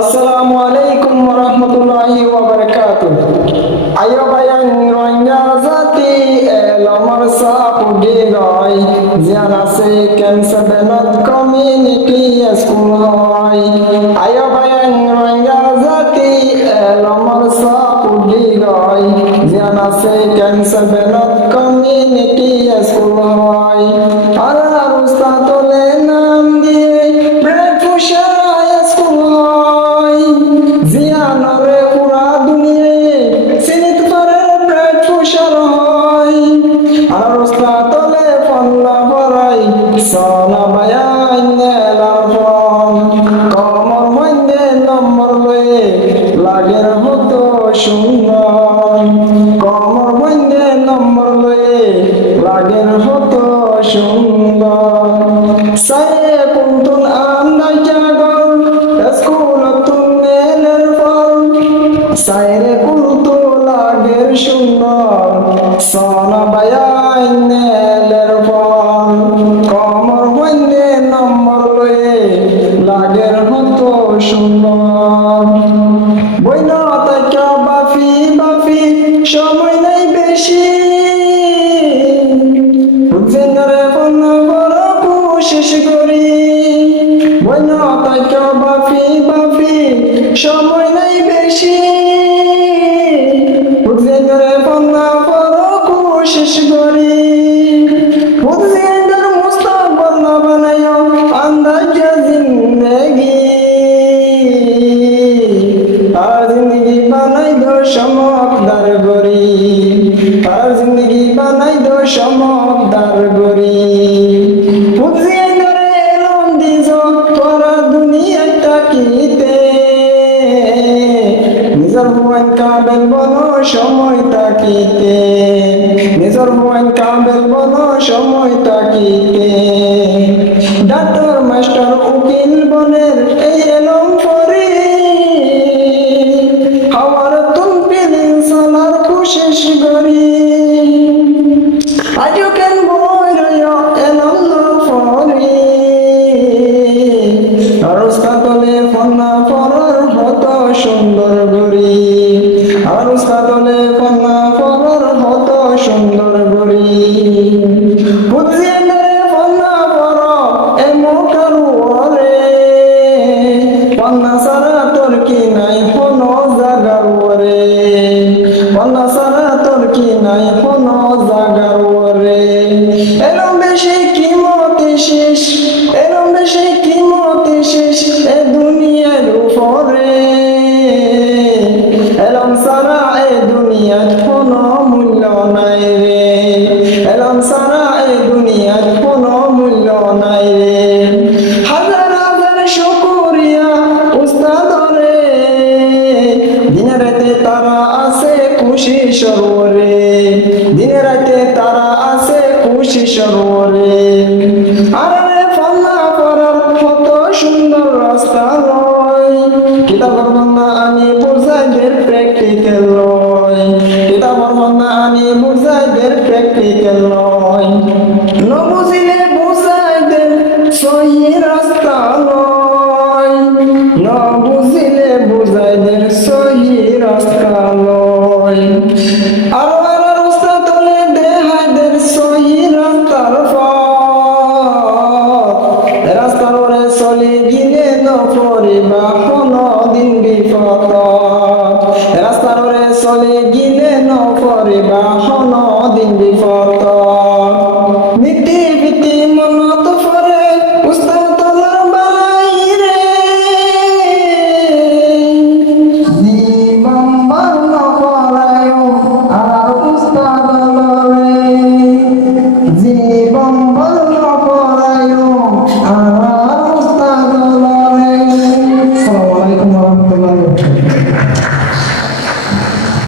আসসালামু আলাইকুম ওয়া রাহমাতুল্লাহি ওয়া বারাকাতুহু। আয়ো বায়ান রঙা জাতি এলমর সাপুডি রয় জিয়ান আছে ক্যান্সার বেনত কমিউনিটি স্কুল হয়। আয়ো বায়ান রঙা জাতি এলমর সাপুডি রয় জিয়ান আছে ক্যান্সার বেনত কমিউনিটি স্কুল হয়। আর উস্তাদলে নাম দিয়ে ব্রেড ফুশা স্কুল হয়। জিয়ানরে পুরা দুনিয়ায় সিনিত করে ব্রেড ফুশার হয়। আর উস্তাদলে ফন্না পড়াই সালা বায়ান নেলার ফন কমর মধ্যে নম্বর লয়ে লাগের হতো সুন্দর। কমর মধ্যে নম্বর লয়ে লাগের হতো সুন্দর। সায়ে কুন্তুন আন্দাই জাগর স্কুলতুন মেলের ফল সাইরে কুন্তু লাগের সুন্দর সালা বায়ান নেলের ফল কমর মধ্যে নম্বর লয়ে লাগের হতো সুন্দর। বইনা তাইকা বাফি বাফি সময় নাই বেশি বুঝেনরে ফন্না বড় কোশিশ করি। বইনা তাইকা বাফি বাফি সময় নাই বেশি বুঝেনরে ফন্না বড় কোশিশ করি। বুঝেনর মুস্তাকবাল না বানায়ো আন্দাজে জিন্দেগি আর জিন্দগি বানাই দো চমকদার গরি। আর জিন্দগি বানাই দো চমকদার গরি। বুঝিয়ে ধরে এলম দিজ তোরা দুনিয়া তাকিতে নিজের হুয়ান কাবেল বনো সময় তাকিতে নিজের হুয়ান কাবেল বনো সময় তাকিতে। ডাক্তার মাস্টার উকিল বনের এই এলম পরি হাওয়ার তুম পিলিং সালার কোশিশ করি। আজ কেন বই রয়া এলম না পরি আর উস্তাদলে ফন্না পড়ার হতো সুন্দর গরি। আর উস্তাদলে ফন্না পড়ার হতো সুন্দর গরি। বুঝিয়ে ধরে ফন্না পড় এ মোকারু ওরে ফন্না সারা তোর কি নাই কোনো জাগার ওরে। ফন্না সারা তোর কি নাই কোনো জাগার ওরে। এলম বেশি কিমতি শেষ এলম বেশি কিমতি শেষ এ দুনিয়ার উপরে। এলম সারা এ দুনিয়ার কোনো মূল্য নাই রে। এলম সারা এ দুনিয়ার কোনো মূল্য নাই রে। হাজার হাজার শুকরিয়া উস্তাদরে দিনে রাতে তারা আছে খুশি সরোরে। দিনে রাতে তারা আছে খুশি সরোরে। আরে ফন্না পড়ার কত সুন্দর রাস্তা লয়। কিতাবর বন্যা আমি বুঝাইদের প্র্যাকটিক্যাল লয়। কিতাবর বন্যা আমি বুঝাইদের প্র্যাকটিক্যাল লয়। ন বুঝিলে বুঝাইদের সহি রাস্তা লয়। ন